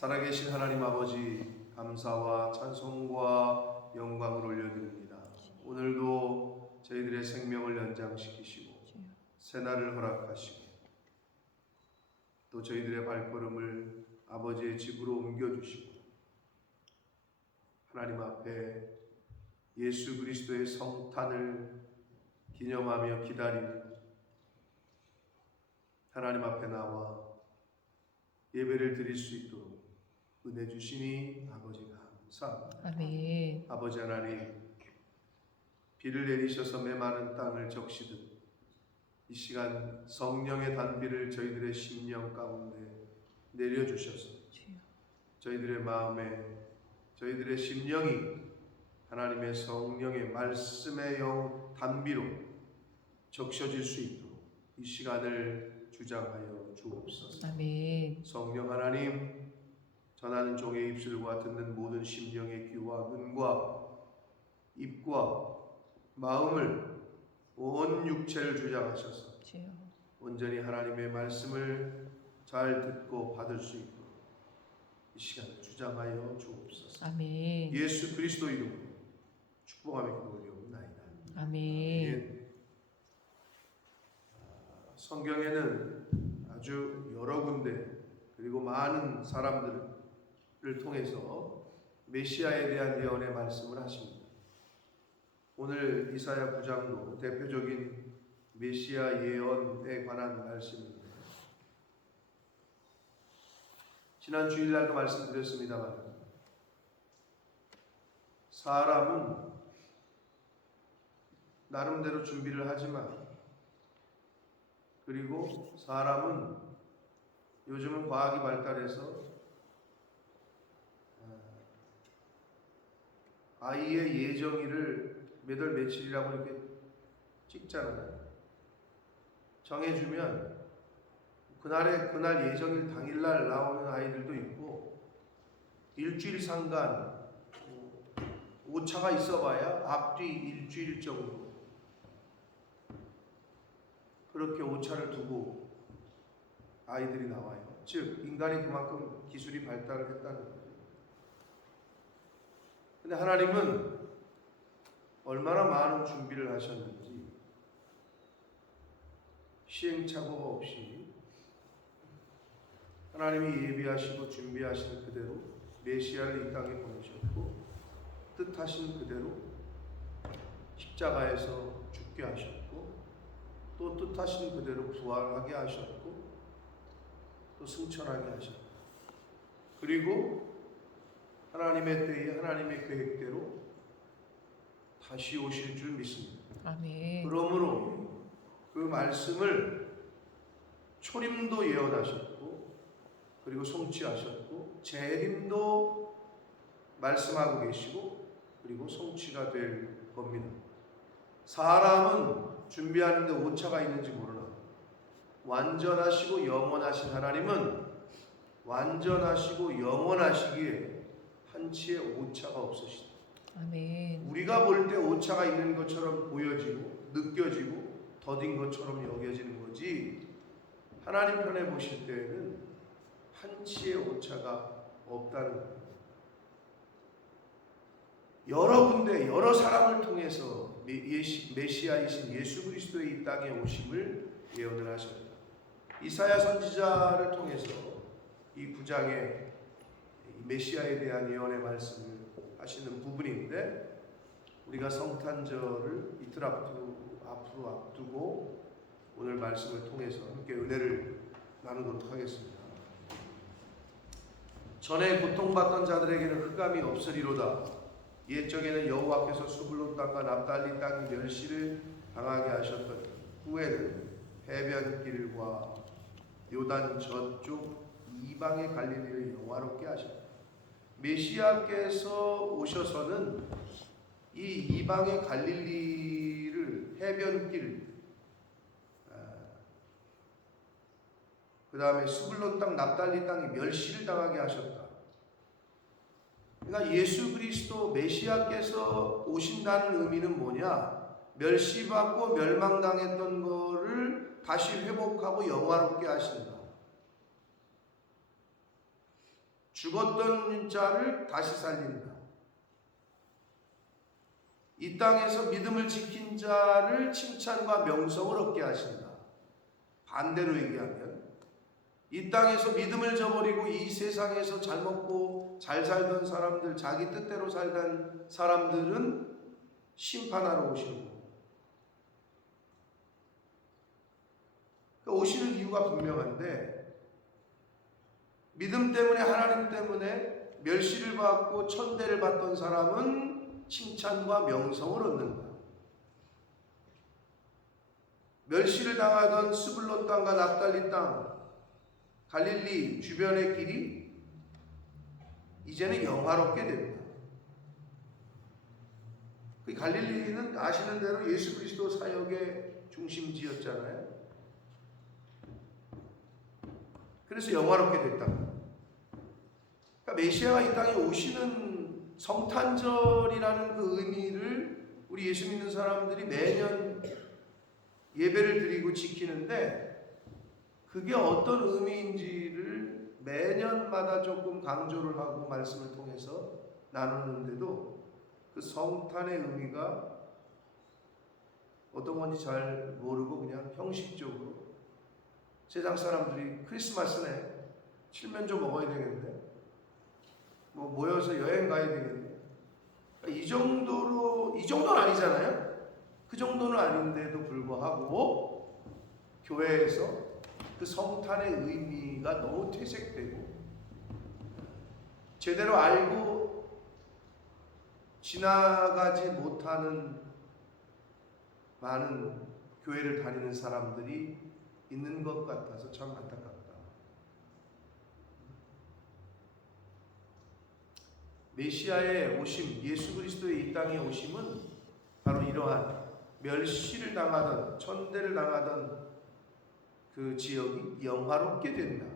살아계신 하나님 아버지, 감사와 찬송과 영광을 올려드립니다. 오늘도 저희들의 생명을 연장시키시고 새날을 허락하시고 또 저희들의 발걸음을 아버지의 집으로 옮겨주시고 하나님 앞에 예수 그리스도의 성탄을 기념하며 기다리며 하나님 앞에 나와 예배를 드릴 수 있도록 은혜 주시니 아버지가 감사합니다. 아멘. 아버지 하나님, 비를 내리셔서 메마른 땅을 적시듯 이 시간 성령의 단비를 저희들의 심령 가운데 내려주셔서 저희들의 마음에 저희들의 심령이 하나님의 성령의 말씀의 영 단비로 적셔질 수 있도록 이 시간을 주장하여 주옵소서. 아멘. 성령 하나님, 전하는 종의 입술과 듣는 모든 심령의 귀와 눈과 입과 마음을 온 육체를 주장하셔서 온전히 하나님의 말씀을 잘 듣고 받을 수 있도록 이 시간을 주장하여 주옵소서. 아멘. 예수 그리스도 이름으로 축복하며 기도드리옵나이다. 아멘. 성경에는 아주 여러 군데 그리고 많은 사람들을 통해서 메시아에 대한 예언의 말씀을 하십니다. 오늘 이사야 9장도 대표적인 메시아 예언에 관한 말씀입니다. 지난 주일날도 말씀드렸습니다만 사람은 나름대로 준비를 하지만 그리고 사람은 요즘은 과학이 발달해서 아이의 예정일을 몇 월 며칠이라고 이렇게 찍잖아요. 정해주면 그날 예정일 당일날 나오는 아이들도 있고 일주일 상간 오차가 있어봐야 앞뒤 일주일 정도 그렇게 오차를 두고 아이들이 나와요. 즉 인간이 그만큼 기술이 발달을 했다는 거예요. 근데 하나님은 얼마나 많은 준비를 하셨는지 시행착오가 없이 하나님이 예비하시고 준비하신 그대로 메시아를 이 땅에 보내셨고 뜻하신 그대로 십자가에서 죽게 하셨고 또 뜻하신 그대로 부활하게 하셨고 또 승천하게 하셨고 그리고 하나님의 때에 하나님의 계획대로 다시 오실 줄 믿습니다. 아멘. 그러므로 그 말씀을 초림도 예언하셨고 그리고 성취하셨고 재림도 말씀하고 계시고 그리고 성취가 될 겁니다. 사람은 준비하는데 오차가 있는지 모르나 완전하시고 영원하신 하나님은 완전하시고 영원하시기에 한치의 오차가 없으시다. 아멘. 우리가 볼 때 오차가 있는 것처럼 보여지고 느껴지고 더딘 것처럼 여겨지는 거지 하나님 편에 보실 때에는 한치의 오차가 없다는 거예요. 여러 군데 여러 사람을 통해서 메시아이신 예수 그리스도의 이 땅에 오심을 예언을 하셨다. 이사야 선지자를 통해서 이 9장에 메시아에 대한 예언의 말씀을 하시는 부분인데 우리가 성탄절을 이틀 앞으로 앞두고 오늘 말씀을 통해서 함께 은혜를 나누도록 하겠습니다. 전에 고통받던 자들에게는 흑암이 없으리로다. 옛적에는 여호와께서 수블론 땅과 납달리 땅 멸시를 당하게 하셨더니 후에는 해변길과 요단 저쪽 이방의 갈릴리를 영화롭게 하셨다. 메시아께서 오셔서는 이 이방의 갈릴리를 해변길 그 다음에 수블론 땅 납달리 땅이 멸시를 당하게 하셨다. 그러니까 예수 그리스도 메시아께서 오신다는 의미는 뭐냐? 멸시받고 멸망당했던 거를 다시 회복하고 영화롭게 하신다. 죽었던 자를 다시 살린다. 이 땅에서 믿음을 지킨 자를 칭찬과 명성을 얻게 하신다. 반대로 얘기하면 이 땅에서 믿음을 저버리고 이 세상에서 잘 먹고 잘 살던 사람들, 자기 뜻대로 살던 사람들은 심판하러 오시는 거예요. 그러니까 오시는 이유가 분명한데 믿음 때문에, 하나님 때문에 멸시를 받고 천대를 받던 사람은 칭찬과 명성을 얻는다. 멸시를 당하던 스불론 땅과 납달리 땅, 갈릴리 주변의 길이 이제는 영화롭게 됩니다. 그 갈릴리는 아시는 대로 예수 그리스도 사역의 중심지였잖아요. 그래서 영화롭게 됐다. 그러니까 메시아가 이 땅에 오시는 성탄절이라는 그 의미를 우리 예수 믿는 사람들이 매년 예배를 드리고 지키는데, 그게 어떤 의미인지를 매년마다 조금 강조를 하고 말씀을 통해서 나누는데도 그 성탄의 의미가 어떤 건지 잘 모르고 그냥 형식적으로 세상 사람들이 크리스마스네 칠면조 먹어야 되겠네, 뭐 모여서 여행 가야 되겠네, 이 정도는 아니잖아요. 그 정도는 아닌데도 불구하고 교회에서 그 성탄의 의미가 너무 퇴색되고 제대로 알고 지나가지 못하는 많은 교회를 다니는 사람들이 있는 것 같아서 참 안타깝다. 메시아의 오심, 예수 그리스도의 이 땅에 오심은 바로 이러한 멸시를 당하던, 천대를 당하던 그 지역이 영화롭게 된다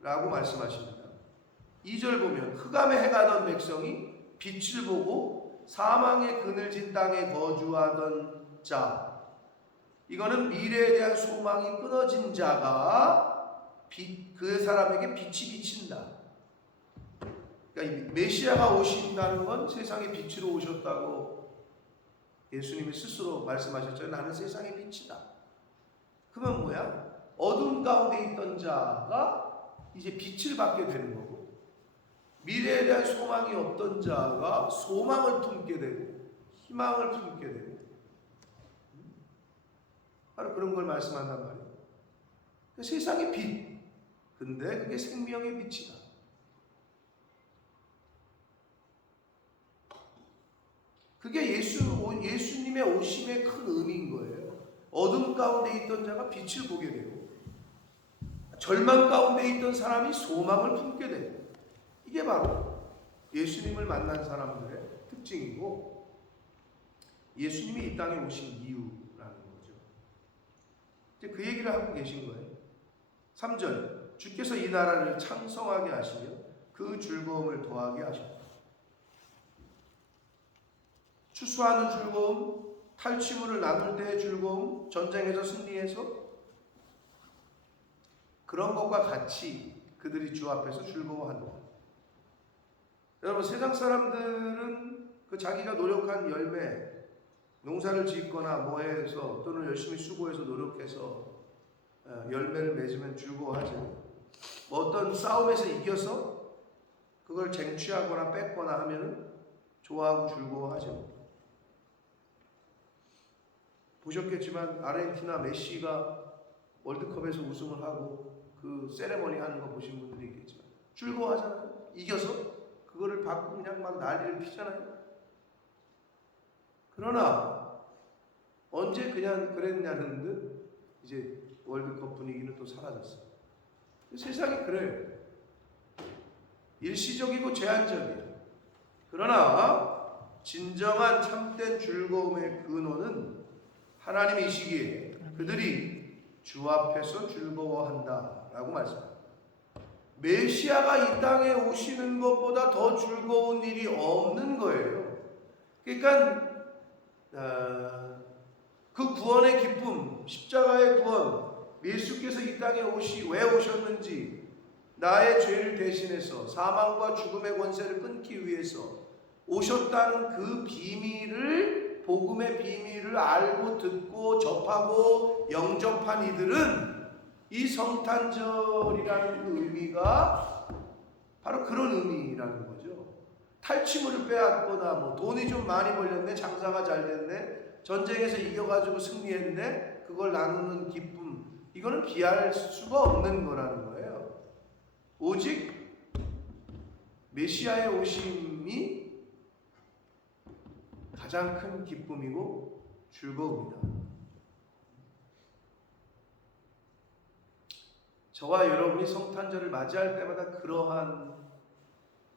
라고 말씀하십니다. 2절 보면 흑암에 행하던 백성이 빛을 보고 사망의 그늘진 땅에 거주하던 자, 이거는 미래에 대한 소망이 끊어진 자가 그 사람에게 빛이 비친다. 그러니까 메시아가 오신다는 건 세상의 빛으로 오셨다고 예수님이 스스로 말씀하셨죠. 나는 세상의 빛이다. 그러면 뭐야? 어둠 가운데 있던 자가 이제 빛을 받게 되는 거고, 미래에 대한 소망이 없던 자가 소망을 품게 되고 희망을 품게 되고, 바로 그런 걸 말씀한단 말이에요. 세상의 빛, 근데 그게 생명의 빛이다. 그게 예수님의 오심의 큰 의미인 거예요. 어둠 가운데 있던 자가 빛을 보게 되고, 절망 가운데 있던 사람이 소망을 품게 되고, 이게 바로 예수님을 만난 사람들의 특징이고 예수님이 이 땅에 오신 이유라는 거죠. 이제 그 얘기를 하고 계신 거예요. 3절, 주께서 이 나라를 창성하게 하시며 그 즐거움을 더하게 하셨다. 추수하는 즐거움, 탈취물을 나눌 때의 즐거움, 전쟁에서 승리해서 그런 것과 같이 그들이 주 앞에서 즐거워한다. 여러분, 세상 사람들은 그 자기가 노력한 열매, 농사를 짓거나 뭐해서 또는 열심히 수고해서 노력해서 열매를 맺으면 즐거워하죠. 뭐 어떤 싸움에서 이겨서 그걸 쟁취하거나 뺏거나 하면 좋아하고 즐거워하죠. 보셨겠지만 아르헨티나 메시가 월드컵에서 우승을 하고 그 세레머니 하는 거 보신 분들이 있겠지만 즐거워하잖아요. 이겨서 그거를 받고 그냥 막 난리를 피잖아요. 그러나 언제 그냥 그랬냐는 듯 이제 월드컵 분위기는 또 사라졌어요. 세상이 그래요. 일시적이고 제한적이에요. 그러나 진정한 참된 즐거움의 근원은 하나님이시기에 그들이 주 앞에서 즐거워한다 라고 말씀합니다. 메시아가 이 땅에 오시는 것보다 더 즐거운 일이 없는 거예요. 그러니까 그 구원의 기쁨, 십자가의 구원, 예수께서 이 땅에 왜 오셨는지 나의 죄를 대신해서 사망과 죽음의 권세를 끊기 위해서 오셨다는 그 비밀을, 복음의 비밀을 알고 듣고 접하고 영접한 이들은 이 성탄절이라는 그 의미가 바로 그런 의미라는 거죠. 탈취물을 빼앗거나 뭐 돈이 좀 많이 벌렸네, 장사가 잘 됐네, 전쟁에서 이겨가지고 승리했네, 그걸 나누는 기쁨, 이거는 비할 수가 없는 거라는 거예요. 오직 메시아의 오심이 가장 큰 기쁨이고 즐거움이다. 저와 여러분이 성탄절을 맞이할 때마다 그러한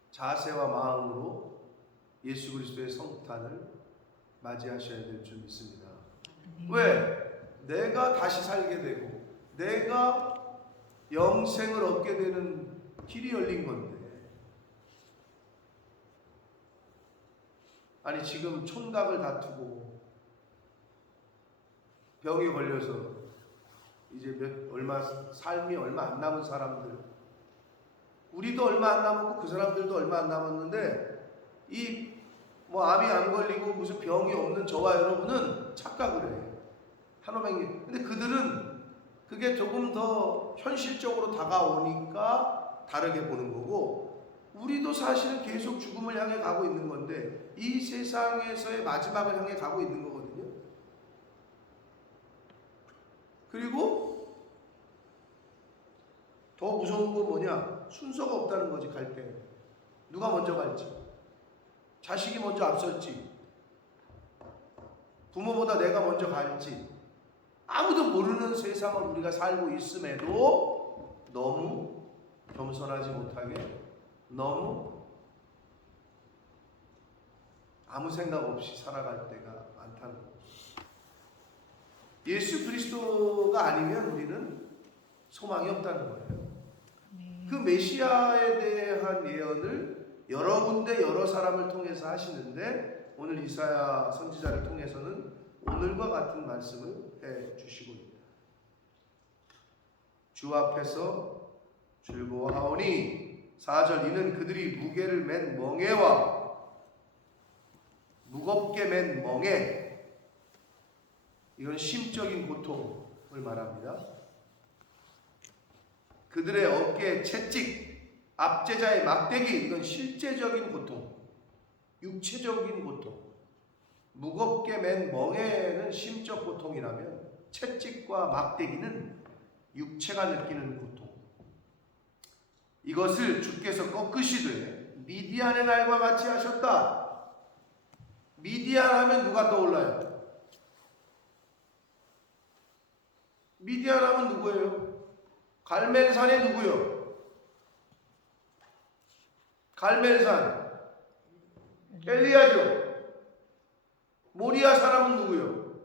자세와 마음으로 예수 그리스도의 성탄을 맞이하셔야 될 줄 믿습니다. 왜? 내가 다시 살게 되고 내가 영생을 얻게 되는 길이 열린 건데, 아니 지금 촌각을 다투고 병이 걸려서 이제 삶이 얼마 안 남은 사람들, 우리도 얼마 안 남았고 그 사람들도 얼마 안 남았는데 이 뭐 암이 안 걸리고 무슨 병이 없는 저와 여러분은 착각을 해요. 한오백님. 근데 그들은 그게 조금 더 현실적으로 다가오니까 다르게 보는 거고, 우리도 사실은 계속 죽음을 향해 가고 있는 건데 이 세상에서의 마지막을 향해 가고 있는 거거든요. 그리고 더 무서운 건 뭐냐? 순서가 없다는 거지. 갈 때 누가 먼저 갈지, 자식이 먼저 앞설지, 부모보다 내가 먼저 갈지, 아무도 모르는 세상을 우리가 살고 있음에도 너무 겸손하지 못하게, 너무 아무 생각 없이 살아갈 때가 많다는 거죠. 예수 그리스도가 아니면 우리는 소망이 없다는 거예요. 그 메시아에 대한 예언을 여러 군데 여러 사람을 통해서 하시는데, 오늘 이사야 선지자를 통해서는 오늘과 같은 말씀을 해 주시고 있습니다. 주 앞에서 즐거워하오니, 4절, 이는 그들이 무게를 맨 멍에와 무겁게 맨 멍에, 이건 심적인 고통을 말합니다. 그들의 어깨에 채찍, 압제자의 막대기, 이건 실제적인 고통, 육체적인 고통. 무겁게 맨 멍에는 심적 고통이라면 채찍과 막대기는 육체가 느끼는 고통. 이것을 주께서 꺾으시되 미디안의 날과 같이 하셨다. 미디안 하면 누가 떠올라요? 미디안 하면 누구예요? 갈멜산의 누구요? 갈멜산 엘리야죠. 모리아 사람은 누구요?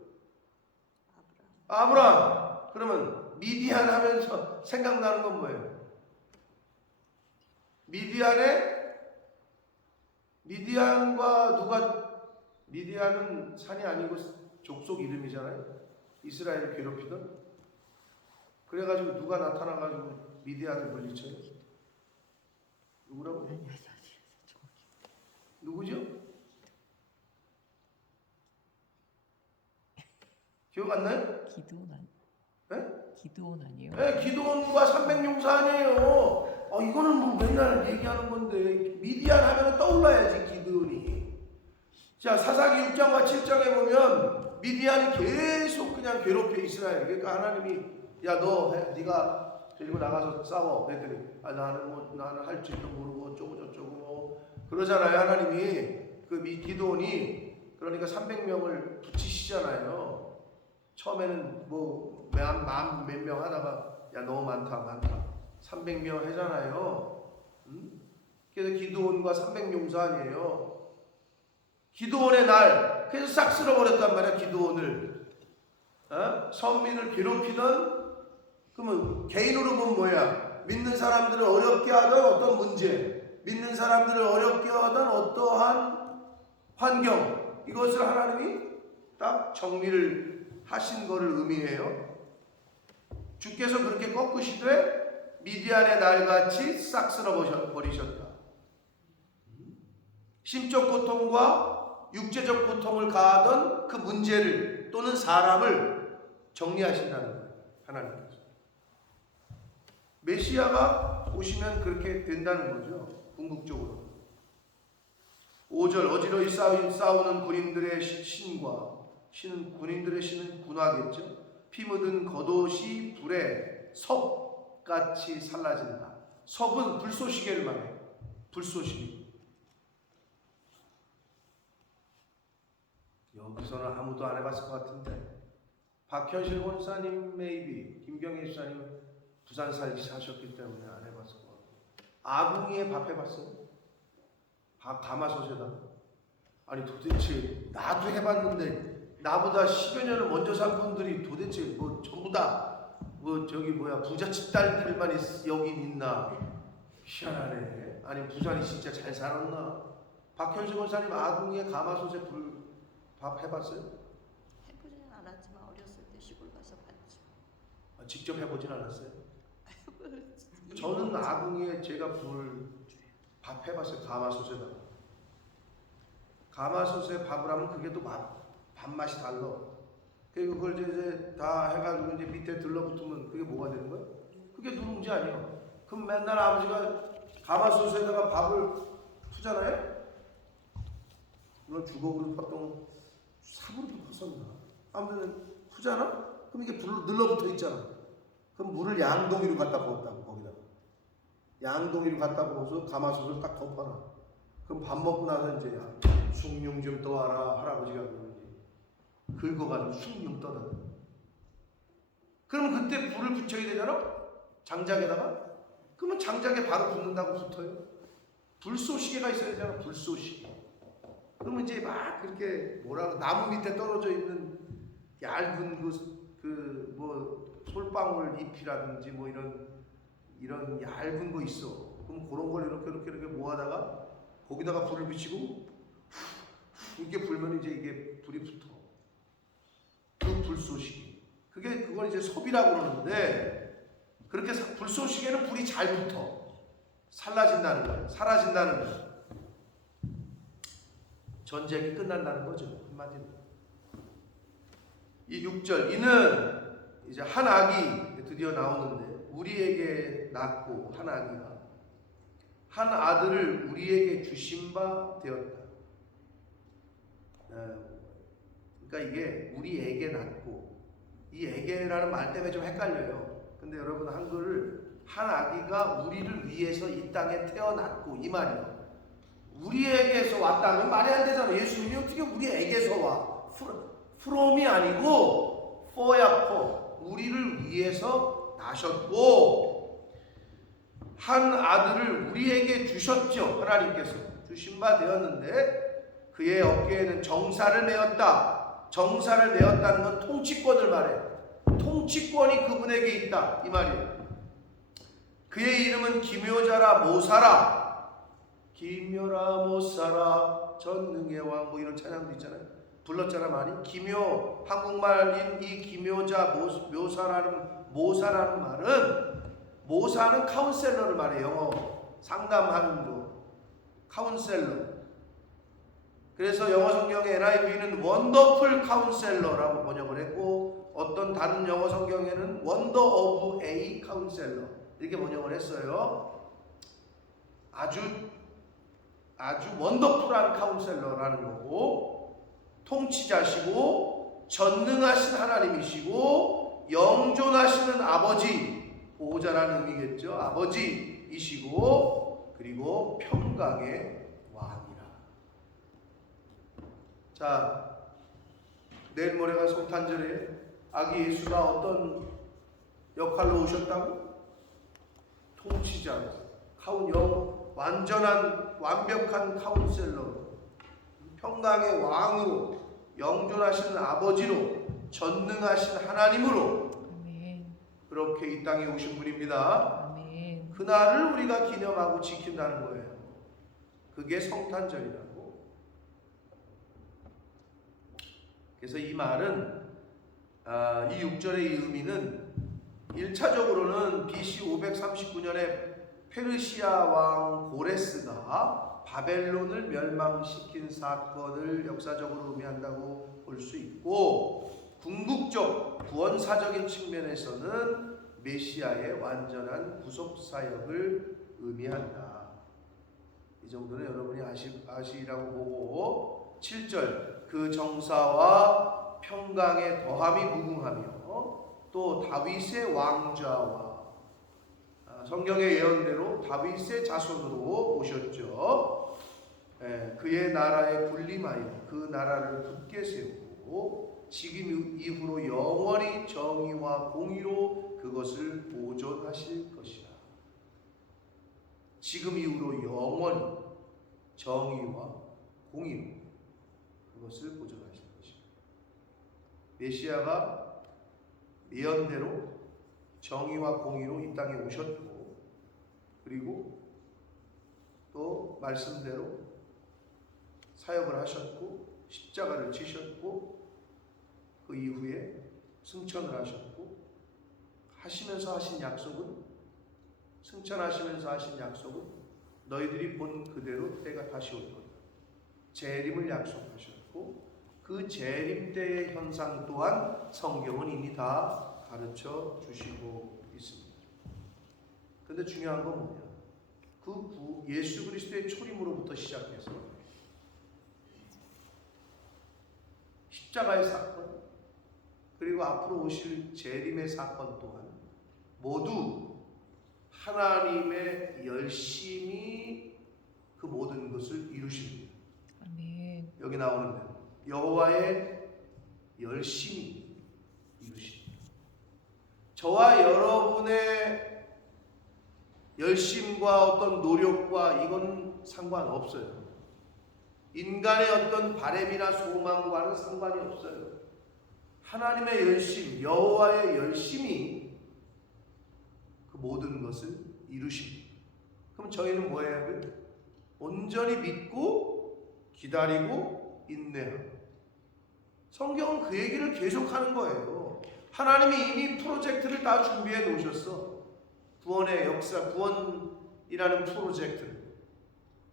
아브라함. 그러면 미디안 하면서 생각나는 건 뭐예요? 미디안은 산이 아니고 족속 이름이잖아요. 이스라엘을 괴롭히던. 그래가지고 누가 나타나가지고 미디안을 물리쳐요? 누구라고? 누구죠? 기억 안 나요? 기드온 네? 기드온 아니에요? 네, 기드온과 300용사 아니에요. 이거는 뭐 맨날 얘기하는 건데, 미디안 하면 떠올라야지, 기드온이. 자, 사사기 6장과 7장에 보면 미디안이 계속 그냥 괴롭혀 이스라엘. 그러니까 하나님이, 야, 네가 데리고 나가서 싸워. 그랬더니, 나는 할 줄도 모르고 어쩌고 저쩌고 뭐 그러잖아요. 하나님이. 그 기드온이 그러니까 300명을 붙이시잖아요. 처음에는 뭐 몇 명 하다가, 야, 너무 많다 300명 하잖아요. 그래서 기드온과 300용사 아니에요. 기드온의 날, 그래서 싹 쓸어버렸단 말이야. 기드온을 선민을 괴롭히던, 그러면 개인으로 보면 뭐야? 믿는 사람들을 어렵게 하던 어떤 문제, 믿는 사람들을 어렵게 하던 어떠한 환경, 이것을 하나님이 딱 정리를 하신 거를 의미해요. 주께서 그렇게 꺾으시되 미디안의 날같이 싹 쓸어버리셨다. 심적 고통과 육체적 고통을 가하던 그 문제를 또는 사람을 정리하신다는 거예요. 하나님께서. 메시아가 오시면 그렇게 된다는 거죠. 궁극적으로. 5절 어지러이 싸우는 군인들의 신과 군인들의 신은 군화겠죠. 피 묻은 겉옷이 불에 섭같이 살라진다. 섭은 불쏘시개를 말해요. 불쏘시개. 여기서는 아무도 안 해봤을 것 같은데 박현실 권사님 메이비 김경애 집사님 부산 사셨기 때문에 안 해봤을 것 같고 아궁이에 밥 해봤어요? 가마솥에다. 아니 도대체 나도 해봤는데 나보다 10여 년을 먼저 산 분들이 도대체 뭐 전부 다 뭐 저기 뭐야 부잣집 딸들만 여긴 있나. 희한하네. 아니 부산이 진짜 잘 살았나. 박현실 권사님 아궁이에 가마솥에 밥 해봤어요? 해보지는 않았지만 어렸을 때 시골 가서 봤죠. 직접 해보진 않았어요? 저는 아궁이에 제가 밥 해봤어요. 가마솥에다가. 가마솥에 밥을 하면 그게 또 밥맛이 달라. 그리고 그걸 이제 다 해가지고 이제 밑에 들러붙으면 그게 뭐가 되는 거야? 그게 누룽지 아니야. 그럼 맨날 아버지가 가마솥에다가 밥을 푸잖아요? 이건 주걱으로 팠던 삽으로도 팠었나? 아무튼 푸잖아? 그럼 이게 불로 늘러붙어 있잖아. 그럼 물을 양동이로 갖다 부었다고 거기다가. 양동이로 갖다 부어서 가마솥을 딱 덮어놔. 그럼 밥 먹고 나서 이제 숭늉 좀 떠와라 할아버지가 그러지. 긁어가지고 숭늉 떠다. 그러면 그때 불을 붙여야 되잖아? 장작에다가? 그러면 장작에 바로 붙는다고 붙어요? 불쏘시개가 있어야 되잖아. 불쏘시개. 그러면 이제 막 그렇게 나무 밑에 떨어져 있는 얇은 뭐 솔방울 잎이라든지 뭐 이런 얇은 거 있어. 그럼 그런 걸 이렇게 모아다가 거기다가 불을 붙이고 이렇게 불면 이제 이게 불이 붙어. 그 불쏘시개. 그건 이제 섭이라고 그러는데 그렇게 불쏘시개는 불이 잘 붙어. 사라진다는 거예요. 전쟁이 끝난다는 거죠. 한마디로. 이 6절 이는 이제 한 아기 드디어 나오는데 우리에게 낳고 한 아기가 한 아들을 우리에게 주신 바 되었다. 그러니까 이게 우리에게 낳고 이 에게라는 말 때문에 좀 헷갈려요. 근데 여러분 한글을 한 아기가 우리를 위해서 이 땅에 태어났고 이 말이에요. 우리에게서 왔다면 말이 안 되잖아. 예수님이 어떻게 우리에게서 와? from이 아니고 for야 for. 우리를 위해서 나셨고 한 아들을 우리에게 주셨죠. 하나님께서 주신 바 되었는데 그의 어깨에는 정사를 메었다. 정사를 메었다는 건 통치권을 말해. 통치권이 그분에게 있다 이 말이에요. 그의 이름은 기묘자라 모사라. 기묘라 모사라 전능의 왕 뭐 이런 찬양도 있잖아요. 불렀잖아 많이. 한국말인 이 기묘자 모사라는 말은 모사는 카운셀러를 말해. 영어 상담하는 거 카운셀러. 그래서 영어 성경의 NIV는 원더풀 카운셀러라고 번역을 했고 어떤 다른 영어 성경에는 원더 오브 A 카운셀러 이렇게 번역을 했어요. 아주 원더풀한 카운셀러라는 거고 통치자시고 전능하신 하나님이시고 영존하시는 아버지 보호자라는 의미겠죠. 아버지이시고 그리고 평강의 왕이라. 자, 내일 모레가 성탄절에 아기 예수가 어떤 역할로 오셨다고? 통치자, 완벽한 카운셀러로, 평강의 왕으로, 영존하시는 아버지로, 전능하신 하나님으로 아멘. 그렇게 이 땅에 오신 분입니다. 아멘. 그날을 우리가 기념하고 지킨다는 거예요. 그게 성탄절이라고. 그래서 이 말은 이 6절의 의미는 1차적으로는 BC 539년에 페르시아 왕 고레스가 바벨론을 멸망시킨 사건을 역사적으로 의미한다고 볼 수 있고, 궁극적 구원사적인 측면에서는 메시아의 완전한 구속 사역을 의미한다. 이 정도는 여러분이 아시라고 보고, 7절 그 정사와 평강의 더함이 무궁하며 또 다윗의 왕좌와, 성경의 예언대로 다윗의 자손으로 오셨죠. 그의 나라에 군림하여 그 나라를 굳게 세우고 지금 이후로 영원히 정의와 공의로 그것을 보존하실 것이라. 지금 이후로 영원히 정의와 공의로 그것을 보존하실 것이라. 메시아가 예언대로 정의와 공의로 이 땅에 오셨고, 그리고 또 말씀대로 사역을 하셨고, 십자가를 지셨고, 그 이후에 승천을 하셨고, 하시면서 하신 약속은, 승천하시면서 하신 약속은 너희들이 본 그대로 때가 다시 올 거다. 재림을 약속하셨고, 그 재림 때의 현상 또한 성경은 이미 다 가르쳐 주시고 있습니다. 근데 중요한 건 뭐냐? 그 예수 그리스도의 초림으로부터 시작해서 십자가의 사건, 그리고 앞으로 오실 재림의 사건 또한 모두 하나님의 열심히 그 모든 것을 이루십니다. 아멘. 여기 나오는 대로 여호와의 열심히 이루십니다. 저와 여러분의 열심과 어떤 노력과 이건 상관없어요. 인간의 어떤 바램이나 소망과는 상관이 없어요. 하나님의 열심, 여호와의 열심이 그 모든 것을 이루십니다. 그럼 저희는 뭐 해야 돼요? 온전히 믿고 기다리고 인내하고. 성경은 그 얘기를 계속하는 거예요. 하나님이 이미 프로젝트를 다 준비해 놓으셨어. 구원의 역사, 구원이라는 프로젝트를.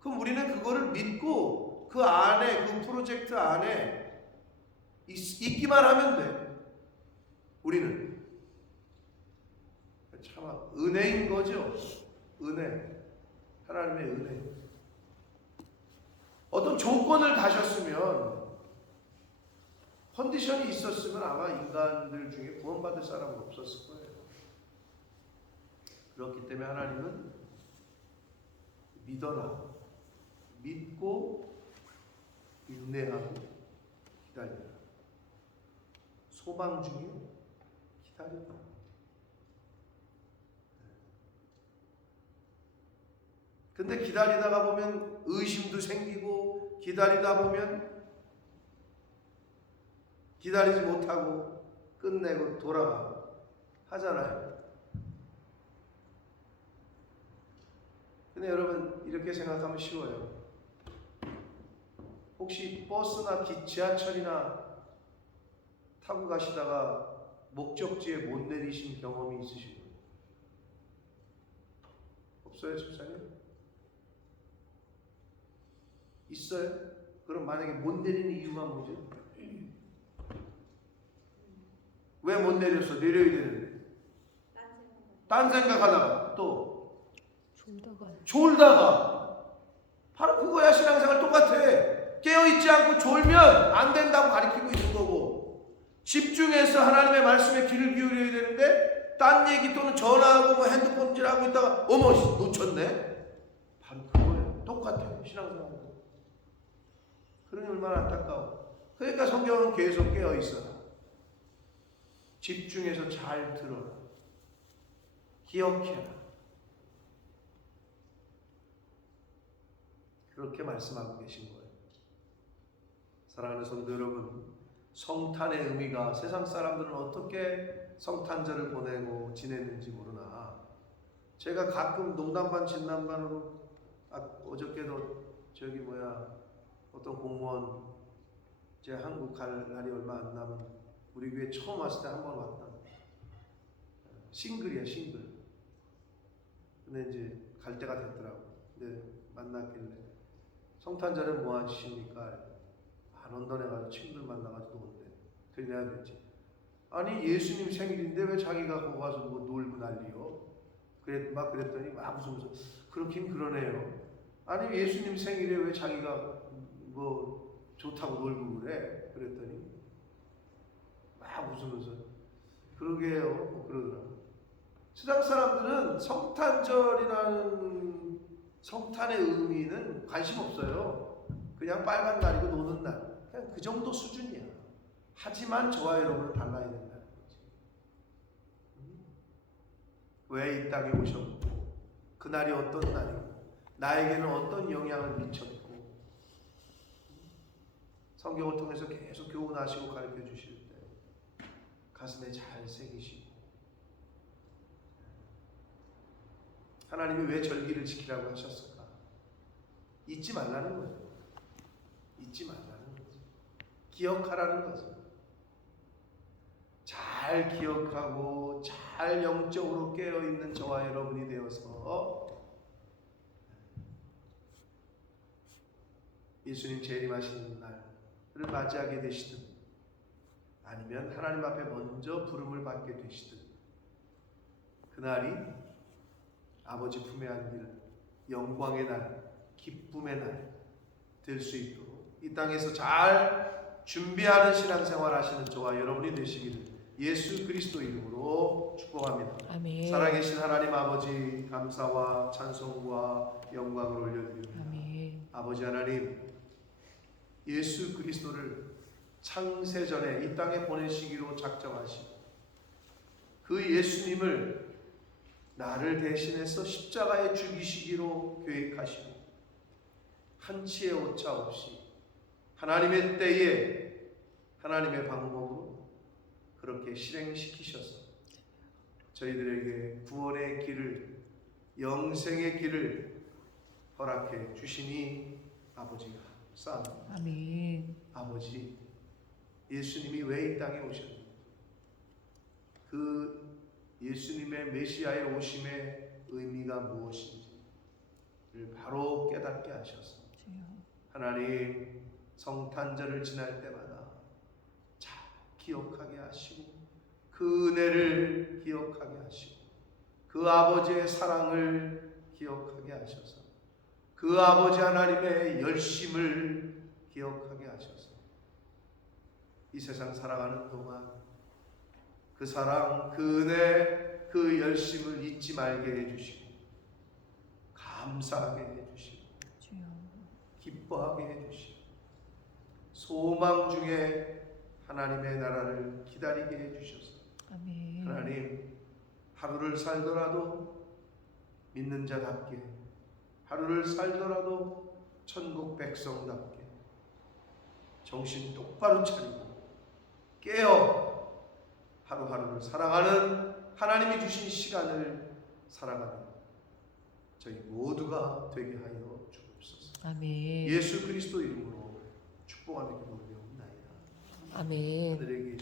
그럼 우리는 그거를 믿고 그 안에, 그 프로젝트 안에 있기만 하면 돼. 우리는 참 은혜인 거죠. 은혜. 하나님의 은혜. 어떤 조건을 다셨으면, 컨디션이 있었으면 아마 인간들 중에 구원받을 사람은 없었을 거예요. 그렇기 때문에 하나님은 믿어라, 믿고 인내하고 기다리라. 소망 중에 기다리라. 근데 기다리다가 보면 의심도 생기고, 기다리다 보면 기다리지 못하고 끝내고 돌아가고 하잖아요. 근데 여러분, 이렇게 생각하면 쉬워요. 혹시 버스나 지하철이나 타고 가시다가 목적지에 못 내리신 경험이 있으신가요? 없어요, 집사님? 있어요? 그럼 만약에 못 내리는 이유가 뭐죠? 왜 못 내렸어? 내려야 되는데. 딴 생각하다가 또 졸다가. 바로 그거야. 신앙생활 똑같아. 깨어있지 않고 졸면 안 된다고 가르치고 있는 거고, 집중해서 하나님의 말씀에 귀를 기울여야 되는데 딴 얘기 또는 전화하고 뭐 핸드폰질하고 있다가 어머 놓쳤네. 바로 그거예요. 똑같아. 신앙생활. 그러니 얼마나 안타까워. 그러니까 성경은 계속 깨어있어라. 집중해서 잘 들어라. 기억해라. 그렇게 말씀하고 계신 거예요. 사랑하는 성도 여러분, 성탄의 의미가, 세상 사람들은 어떻게 성탄절을 보내고 지냈는지 모르나, 제가 가끔 농담반 진담반으로, 어저께도 어떤 공무원 이제 한국 갈 날이 얼마 안 남은 우리 교회 처음 왔을 때 한 번 왔다. 싱글이야, 싱글. 근데 이제 갈 때가 됐더라고. 근데 만났길래 성탄절에 뭐 하십니까? 런던에 가서 친구들 만나가지고 논대. 그래 내가 그랬지. 아니 예수님 생일인데 왜 자기가 거기 가서 뭐 놀고 난리요? 막 그랬더니 막 웃으면서 그렇긴 그러네요. 아니 예수님 생일에 왜 자기가 뭐 좋다고 놀고 그래? 그랬더니 막 웃으면서 그러게요. 뭐 그러더라고. 세상 사람들은 성탄절이라는 성탄의 의미는 관심 없어요. 그냥 빨간 날이고 노는 날. 그냥 그 정도 수준이야. 하지만 저와 여러분은 달라야 된다는 거지. 왜 이 땅에 오셨고, 그날이 어떤 날이고, 나에게는 어떤 영향을 미쳤고, 성경을 통해서 계속 교훈하시고 가르쳐 주실 때 가슴에 잘 새기시고, 하나님이 왜 절기를 지키라고 하셨을까? 잊지 말라는 거죠. 잊지 말라는 거죠. 기억하라는 거죠. 잘 기억하고 잘 영적으로 깨어있는 저와 여러분이 되어서 예수님 재림하시는 날을 맞이하게 되시든 아니면 하나님 앞에 먼저 부름을 받게 되시든 그날이 아버지 품에 안길 영광의 날, 기쁨의 날 될 수 있도록 이 땅에서 잘 준비하는 신앙생활 하시는 저와 여러분이 되시기를 예수 그리스도 이름으로 축복합니다. 아멘. 살아계신 하나님 아버지 감사와 찬송과 영광을 올려드립니다. 아멘. 아버지 하나님 예수 그리스도를 창세전에 이 땅에 보내시기로 작정하시고 그 예수님을 나를 대신해서 십자가에 죽이시기로 계획하시고 한치의 오차 없이 하나님의 때에 하나님의 방법으로 그렇게 실행시키셔서 저희들에게 구원의 길을 영생의 길을 허락해 주시니 아버지가 감사합니다. 아멘. 아버지 예수님이 왜 이 땅에 오셨는지 그 예수님의 메시아의 오심의 의미가 무엇인지를 바로 깨닫게 하셔서 하나님 성탄절을 지날 때마다 잘 기억하게 하시고 그 은혜를 기억하게 하시고 그 아버지의 사랑을 기억하게 하셔서 그 아버지 하나님의 열심을 기억하게 하셔서 이 세상 살아가는 동안 그 사랑, 그 은혜, 그 열심을 잊지 말게 해주시고 감사하게 해주시고 기뻐하게 해주시고 소망 중에 하나님의 나라를 기다리게 해주셔서 아멘. 하나님 하루를 살더라도 믿는 자답게 하루를 살더라도 천국 백성답게 정신 똑바로 차리고 깨어 하루하루를 살아가는 하나님이 주신 시간을 살아가는 저희 모두가 되게 하여 주옵소서. 아멘. 예수 그리스도 이름으로 축복하며 기도드리옵나이다. 아멘. 하늘에 계신